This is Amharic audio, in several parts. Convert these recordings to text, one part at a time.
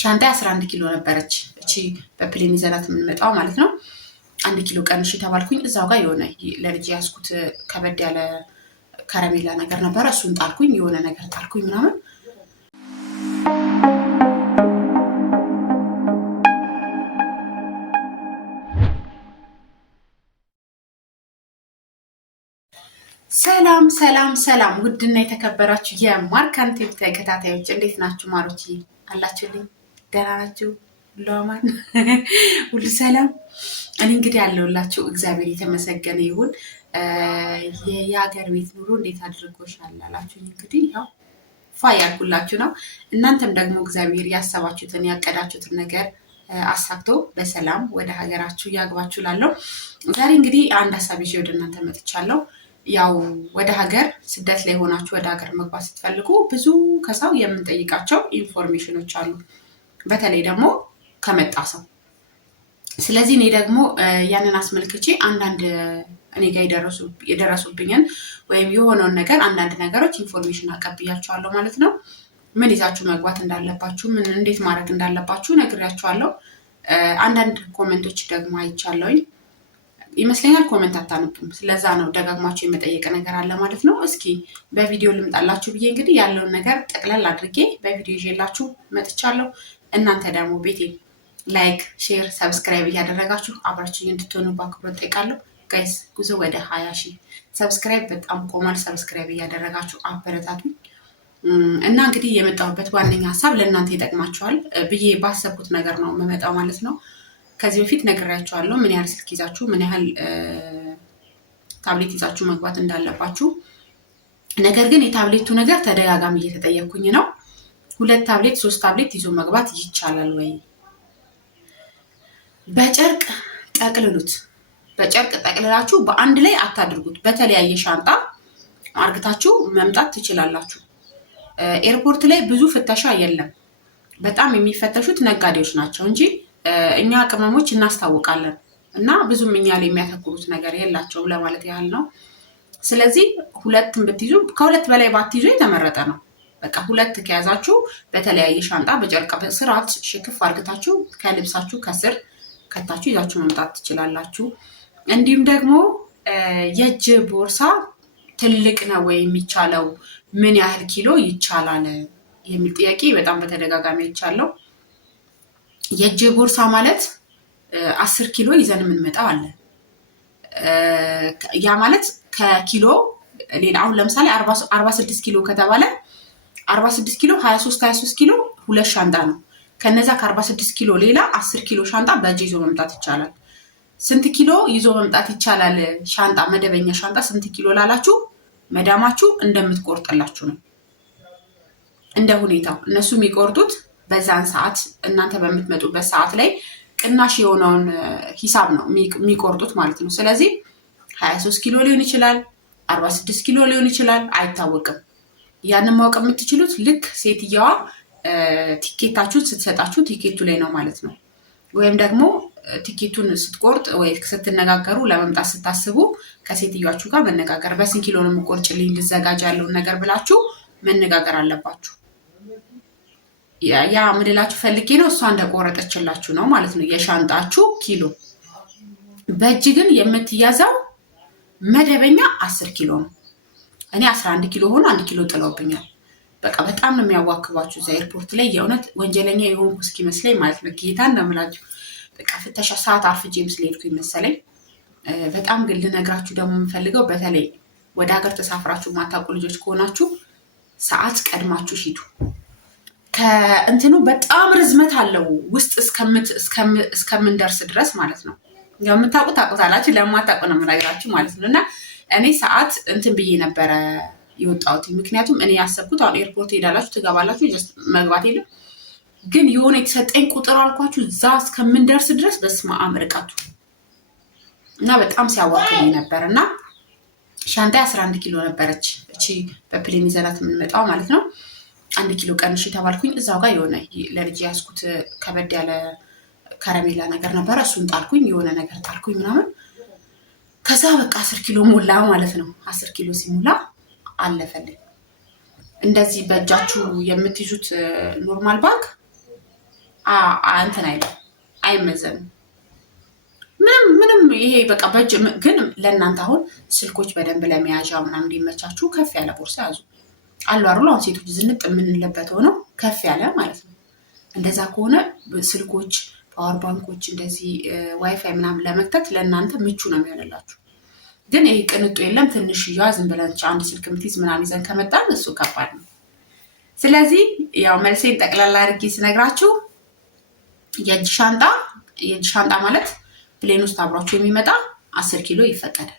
ሻንጣ 11 ኪሎ ነበረች እቺ በፕሌን ይዘናት የምንመጣው ማለት ነው። 1 ኪሎ ቀንሽ ተባልኩኝ። እዛው ጋር የሆነ ለልጅ ያስኩት ከበድ ያለ ከረሜላ ነገር ነበር። እሱን ጣልኩኝ፣ የሆነ ነገር ጣልኩኝ ምናምን። ሰላም ሰላም ሰላም! ውድና የተከበራችሁ የማርካን ቲቪ ተከታታዮች እንዴት ናችሁ? ማሮች አላችሁልኝ? ደህና ናችሁ? ሁሉ አማን፣ ሁሉ ሰላም? እኔ እንግዲህ ያለሁላችሁ እግዚአብሔር የተመሰገነ ይሁን። የሀገር ቤት ኑሮ እንዴት አድርጎሻል አላችሁኝ። እንግዲህ ያው ፋ ያልኩላችሁ ነው። እናንተም ደግሞ እግዚአብሔር ያሰባችሁትን ያቀዳችሁትን ነገር አሳክቶ በሰላም ወደ ሀገራችሁ ያግባችሁ ላለው ዛሬ እንግዲህ አንድ ሀሳብ ይዤ ወደ እናንተ መጥቻለሁ። ያው ወደ ሀገር ስደት ላይ ሆናችሁ ወደ ሀገር መግባት ስትፈልጉ ብዙ ከሰው የምንጠይቃቸው ኢንፎርሜሽኖች አሉ፣ በተለይ ደግሞ ከመጣ ሰው። ስለዚህ እኔ ደግሞ ያንን አስመልክቼ አንዳንድ እኔ ጋር የደረሱብኝን ወይም የሆነውን ነገር አንዳንድ ነገሮች ኢንፎርሜሽን አቀብያቸዋለሁ ማለት ነው። ምን ይዛችሁ መግባት እንዳለባችሁ፣ ምን እንዴት ማድረግ እንዳለባችሁ ነግሬያቸዋለሁ። አንዳንድ ኮሜንቶች ደግሞ አይቻለሁኝ። ይመስለኛል ኮሜንት አታነቡም። ስለዛ ነው ደጋግማችሁ የመጠየቅ ነገር አለ ማለት ነው። እስኪ በቪዲዮ ልምጣላችሁ ብዬ እንግዲህ ያለውን ነገር ጠቅለል አድርጌ በቪዲዮ ይዤላችሁ መጥቻለሁ። እናንተ ደግሞ ቤቴ ላይክ፣ ሼር፣ ሰብስክራይብ እያደረጋችሁ አብራችሁ እንድትሆኑ በአክብሮት ጠይቃለሁ። ጋይስ ጉዞ ወደ 20 ሺህ ሰብስክራይብ በጣም ቆሟል። ሰብስክራይብ እያደረጋችሁ አበረታቱ እና እንግዲህ የመጣሁበት ዋነኛ ሀሳብ ለእናንተ ይጠቅማችኋል ብዬ ባሰብኩት ነገር ነው የምመጣው ማለት ነው። ከዚህ በፊት ነግሬያችኋለሁ ምን ያህል ስልክ ይዛችሁ ምን ያህል ታብሌት ይዛችሁ መግባት እንዳለባችሁ። ነገር ግን የታብሌቱ ነገር ተደጋጋሚ እየተጠየቅኩኝ ነው። 2 ታብሌት 3 ታብሌት ይዞ መግባት ይቻላል ወይ? በጨርቅ ጠቅልሉት። በጨርቅ ጠቅልላችሁ በአንድ ላይ አታድርጉት። በተለያየ ሻንጣ አርግታችሁ መምጣት ትችላላችሁ። ኤርፖርት ላይ ብዙ ፍተሻ የለም። በጣም የሚፈተሹት ነጋዴዎች ናቸው እንጂ እኛ ቅመሞች እናስታውቃለን እና ብዙም እኛ ላይ የሚያተኩሩት ነገር የላቸውም ለማለት ያህል ነው። ስለዚህ 2 ብትይዙ ከ2 በላይ ባትይዙ የተመረጠ ነው። በቃ 2 ከያዛችሁ በተለያየ ሻንጣ በጨርቅ በስርዓት ሽክፍ አርግታችሁ ከልብሳችሁ ከስር ከታችሁ ይዛችሁ መምጣት ትችላላችሁ። እንዲሁም ደግሞ የእጅ ቦርሳ ትልቅ ነው ወይ የሚቻለው? ምን ያህል ኪሎ ይቻላል የሚል ጥያቄ በጣም በተደጋጋሚ ይቻለው። የእጅ ቦርሳ ማለት 10 ኪሎ ይዘን የምንመጣው አለ። ያ ማለት ከኪሎ ሌላ አሁን ለምሳሌ 46 ኪሎ ከተባለ 46 ኪሎ 23 ኪሎ 2 ሻንጣ ነው። ከነዛ ከ46 ኪሎ ሌላ 10 ኪሎ ሻንጣ በእጅ ይዞ መምጣት ይቻላል። ስንት ኪሎ ይዞ መምጣት ይቻላል? ሻንጣ መደበኛ ሻንጣ ስንት ኪሎ ላላችሁ መዳማችሁ እንደምትቆርጥላችሁ ነው። እንደ ሁኔታው እነሱ የሚቆርጡት በዛን ሰዓት እናንተ በምትመጡበት ሰዓት ላይ ቅናሽ የሆነውን ሂሳብ ነው የሚቆርጡት ማለት ነው። ስለዚህ 23 ኪሎ ሊሆን ይችላል፣ 46 ኪሎ ሊሆን ይችላል፣ አይታወቅም። ያንን ማወቅ የምትችሉት ልክ ሴትየዋ ቲኬታችሁን ስትሰጣችሁ ቲኬቱ ላይ ነው ማለት ነው። ወይም ደግሞ ቲኬቱን ስትቆርጥ ወይ ስትነጋገሩ ለመምጣት ስታስቡ ከሴትዮዋችሁ ጋር መነጋገር፣ በስንት ኪሎ ነው የምቆርጭልኝ ልዘጋጅ ያለውን ነገር ብላችሁ መነጋገር አለባችሁ። ያ ምድላችሁ ፈልጌ ነው እሷ እንደቆረጠችላችሁ ነው ማለት ነው የሻንጣችሁ ኪሎ። በእጅ ግን የምትያዘው መደበኛ 10 ኪሎ ነው። እኔ 11 ኪሎ ሆኖ 1 ኪሎ ጥለውብኛል። በቃ በጣም ነው የሚያዋክባችሁ እዛ ኤርፖርት ላይ። የእውነት ወንጀለኛ የሆንኩ እስኪመስለኝ ማለት ነው። ጌታ እንደምላችሁ በቃ ፍተሻ ሰዓት አርፍጄም ስለሄድኩኝ መሰለኝ። በጣም ግን ልነግራችሁ ደግሞ የምፈልገው በተለይ ወደ ሀገር ተሳፍራችሁ ማታውቁ ልጆች ከሆናችሁ ሰዓት ቀድማችሁ ሂዱ። ከእንትኑ በጣም ርዝመት አለው ውስጥ እስከምንደርስ ድረስ ማለት ነው። ያው የምታውቁት ታውቁታላችሁ፣ ለማታውቁ ነው የምነግራችሁ ማለት ነው። እና እኔ ሰዓት እንትን ብዬ ነበረ የወጣሁት። ምክንያቱም እኔ ያሰብኩት አሁን ኤርፖርት ሄዳላችሁ ትገባላችሁ፣ መግባት የለም ግን የሆነ የተሰጠኝ ቁጥር አልኳችሁ እዛ እስከምንደርስ ድረስ በስመ አብ ርቀቱ እና በጣም ሲያዋክብኝ ነበር። እና ሻንጣ 11 ኪሎ ነበረች እቺ በፕሌን ይዘናት የምንመጣው ማለት ነው። 1 ኪሎ ቀንሽ ተባልኩኝ። እዛው ጋር የሆነ ለልጅ ያስኩት ከበድ ያለ ከረሜላ ነገር ነበረ። እሱን ጣልኩኝ፣ የሆነ ነገር ጣልኩኝ ምናምን። ከዛ በቃ 10 ኪሎ ሞላ ማለት ነው። 10 ኪሎ ሲሞላ አለፈልኝ። እንደዚህ በእጃችሁ የምትይዙት ኖርማል ባግ እንትን አይመዘንም። ምንም ይሄ በቃ በእጅ ግን ለእናንተ አሁን ስልኮች በደንብ ለመያዣ ምናምን እንዲመቻችሁ ከፍ ያለ ቦርሳ ያዙ። አሉ አይደል አሁን ሴቶች ዝንጥ የምንለበት ሆነው ከፍ ያለ ማለት ነው። እንደዛ ከሆነ ስልኮች፣ ፓወር ባንኮች እንደዚህ ዋይፋይ ምናምን ለመክተት ለእናንተ ምቹ ነው የሚሆንላችሁ። ግን ይሄ ቅንጡ የለም ትንሽዬዋ ዝም ብለን አንድ ስልክ የምትይዝ ምናምን ይዘን ከመጣን እሱ ከባድ ነው። ስለዚህ ያው መልሴን ጠቅላላ አድርጌ ስነግራችሁ የእጅ ሻንጣ ማለት ፕሌን ውስጥ አብሯችሁ የሚመጣ 10 ኪሎ ይፈቀዳል።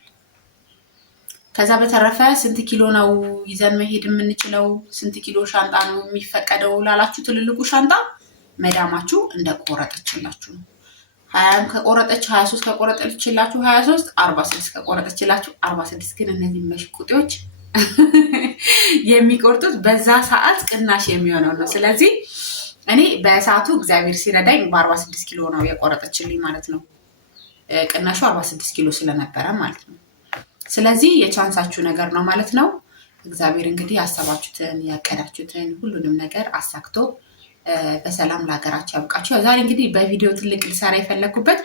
ከዛ በተረፈ ስንት ኪሎ ነው ይዘን መሄድ የምንችለው? ስንት ኪሎ ሻንጣ ነው የሚፈቀደው ላላችሁ ትልልቁ ሻንጣ መዳማችሁ እንደቆረጠችላችሁ ነው። 20 ከቆረጠች 23 ከቆረጠችላችሁ 23፣ 46 ከቆረጠችላችሁ 46። ግን እነዚህ መሽቁጤዎች የሚቆርጡት በዛ ሰዓት ቅናሽ የሚሆነው ነው። ስለዚህ እኔ በሰዓቱ እግዚአብሔር ሲረዳኝ በ46 ኪሎ ነው የቆረጠችልኝ ማለት ነው። ቅናሹ 46 ኪሎ ስለነበረ ማለት ነው። ስለዚህ የቻንሳችሁ ነገር ነው ማለት ነው። እግዚአብሔር እንግዲህ ያሰባችሁትን ያቀዳችሁትን ሁሉንም ነገር አሳክቶ በሰላም ለሀገራችሁ ያብቃችሁ። ዛሬ እንግዲህ በቪዲዮ ትልቅ ልሰራ የፈለኩበት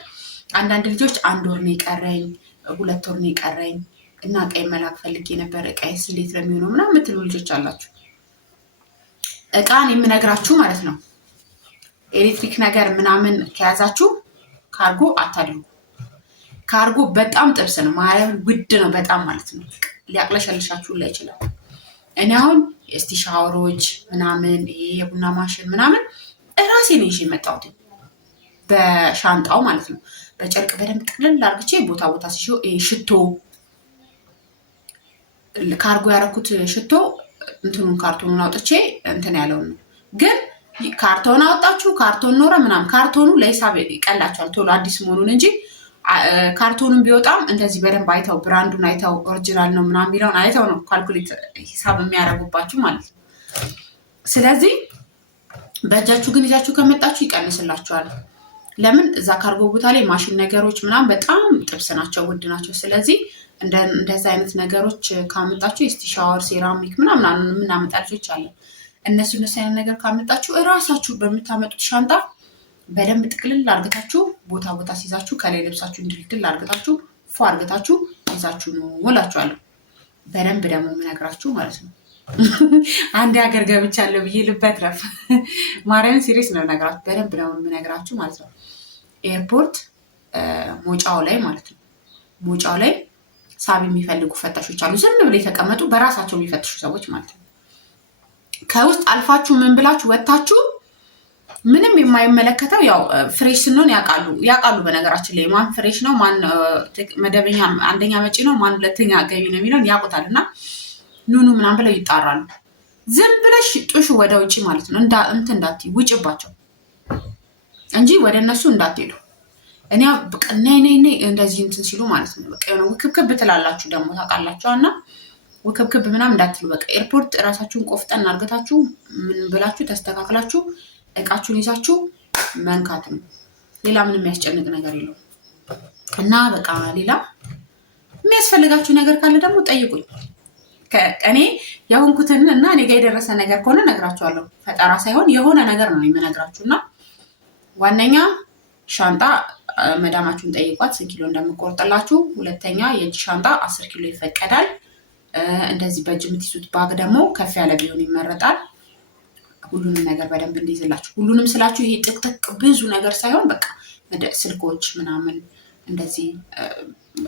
አንዳንድ ልጆች 1 ወር ነው የቀረኝ፣ 2 ወር ነው የቀረኝ እና ቀይ መላክ ፈልጌ ነበር፣ ቀይስ እንዴት ነው የሚሆነው ምናምን የምትሉ ልጆች አላችሁ። እቃን የምነግራችሁ ማለት ነው ኤሌክትሪክ ነገር ምናምን ከያዛችሁ ካርጎ አታድርጉ። ካርጎ በጣም ጥብስ ነው ማለት ውድ ነው በጣም ማለት ነው። ሊያቅለሸልሻችሁ ላይ ይችላል። እኔ አሁን የስቲ ሻወሮች ምናምን ይሄ የቡና ማሽን ምናምን እራሴ ነው ይዤ የመጣሁት በሻንጣው ማለት ነው። በጨርቅ በደንብ ጥቅልል አድርግቼ ቦታ ሲሾ ሽቶ ካርጎ ያደረኩት ሽቶ እንትኑን ካርቶኑን አውጥቼ እንትን ያለውን ነው። ግን ካርቶን አወጣችሁ ካርቶን ኖረ ምናምን ካርቶኑ ለሂሳብ ይቀላችኋል ቶሎ አዲስ መሆኑን እንጂ ካርቶኑን ቢወጣም እንደዚህ በደንብ አይተው ብራንዱን አይተው ኦሪጂናል ነው ምናምን የሚለውን አይተው ነው ካልኩሌት ሂሳብ የሚያደርጉባችሁ ማለት ነው። ስለዚህ በእጃችሁ ግን ይዛችሁ ከመጣችሁ ይቀንስላችኋል። ለምን እዛ ካርጎ ቦታ ላይ ማሽን ነገሮች ምናምን በጣም ጥብስ ናቸው፣ ውድ ናቸው። ስለዚህ እንደዛ አይነት ነገሮች ካመጣችሁ የስቲ ሻወር ሴራሚክ ምናምን የምናመጣ ልጆች አለ። እነሱ አይነት ነገር ካመጣችሁ እራሳችሁ በምታመጡት ሻንጣ በደንብ ጥቅልል አርግታችሁ ቦታ ሲይዛችሁ ከላይ ልብሳችሁ እንድልድል አርግታችሁ ፎ አርግታችሁ ይዛችሁ ነው እላችኋለሁ። በደንብ ደግሞ የምነግራችሁ ማለት ነው። አንድ ሀገር ገብቻለሁ ብዬ ልበት ረፍ ማርያም ሲሪየስ ነው ነግራችሁ። በደንብ ነው የምነግራችሁ ማለት ነው። ኤርፖርት ሞጫው ላይ ማለት ነው። ሞጫው ላይ ሳቢ የሚፈልጉ ፈታሾች አሉ። ዝም ብለው የተቀመጡ በራሳቸው የሚፈትሹ ሰዎች ማለት ነው። ከውስጥ አልፋችሁ ምን ብላችሁ ወታችሁ ምንም የማይመለከተው ያው ፍሬሽ ስንሆን ያውቃሉ። በነገራችን ላይ ማን ፍሬሽ ነው ማን መደበኛ አንደኛ መጪ ነው ማን ሁለተኛ ገቢ ነው የሚለውን ያውቁታል። እና ኑኑ ምናምን ብለው ይጣራሉ። ዝም ብለሽ ጥሹ ወደ ውጪ ማለት ነው። እንዳትይ ውጭባቸው እንጂ ወደ እነሱ እንዳትሄዱ። እኔ በቃ ነይ እንደዚህ እንትን ሲሉ ማለት ነው በቃ የሆነ ውክብክብ ትላላችሁ ደግሞ ታውቃላችሁ። እና ውክብክብ ምናምን እንዳትሉ በቃ ኤርፖርት እራሳችሁን ቆፍጠን አርገታችሁ ምን ብላችሁ ተስተካክላችሁ እቃችሁን ይዛችሁ መንካት ነው። ሌላ ምንም የሚያስጨንቅ ነገር የለውም። እና በቃ ሌላ የሚያስፈልጋችሁ ነገር ካለ ደግሞ ጠይቁኝ። እኔ የሆንኩትን እና እኔ ጋር የደረሰ ነገር ከሆነ ነግራችኋለሁ። ፈጠራ ሳይሆን የሆነ ነገር ነው የምነግራችሁ። እና ዋነኛ ሻንጣ መዳማችሁን ጠይቋት ስንት ኪሎ እንደምቆርጥላችሁ። ሁለተኛ የእጅ ሻንጣ 10 ኪሎ ይፈቀዳል። እንደዚህ በእጅ የምትይዙት ባግ ደግሞ ከፍ ያለ ቢሆን ይመረጣል። ሁሉንም ነገር በደንብ እንዲይዝላችሁ። ሁሉንም ስላችሁ ይሄ ጥቅጥቅ ብዙ ነገር ሳይሆን በቃ ስልኮች ምናምን እንደዚህ።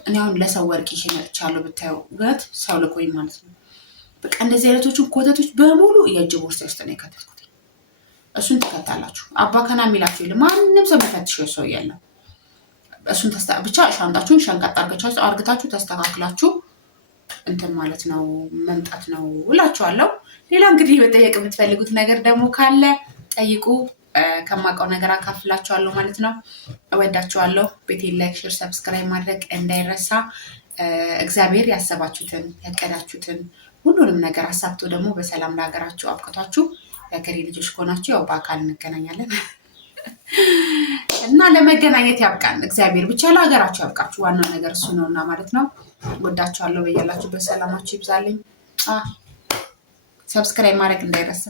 እኔ አሁን ለሰው ወርቅ ይዤ መጥቻለሁ ብታዩ እውነት ሰው ልኮኝ ማለት ነው። በቃ እንደዚህ አይነቶቹን ኮተቶች በሙሉ የእጅ ቦርሳ ውስጥ ነው የከተትኩት። እሱን ትከታላችሁ። አባከና የሚላችሁ የለም። ማንም ሰው የሚፈትሸው ሰው የለም። እሱን ብቻ ሻንጣችሁን ሸንቀጥ አርግታችሁ ተስተካክላችሁ እንትን ማለት ነው መምጣት ነው እላችኋለሁ። ሌላ እንግዲህ መጠየቅ የምትፈልጉት ነገር ደግሞ ካለ ጠይቁ። ከማውቀው ነገር አካፍላችኋለሁ ማለት ነው። እወዳችኋለሁ። ቤቴን ላይክ፣ ሼር፣ ሰብስክራይብ ማድረግ እንዳይረሳ። እግዚአብሔር ያሰባችሁትን ያቀዳችሁትን ሁሉንም ነገር አሳክቶ ደግሞ በሰላም ለሀገራችሁ አብቅቷችሁ የሀገሬ ልጆች ከሆናችሁ ያው በአካል እንገናኛለን እና ለመገናኘት ያብቃን እግዚአብሔር። ብቻ ለሀገራችሁ ያብቃችሁ። ዋናው ነገር እሱ ነውና ማለት ነው። ወዳችኋለሁ። በያላችሁበት ሰላማችሁ ይብዛልኝ። ሰብስክራይብ ማድረግ እንዳይረሳ።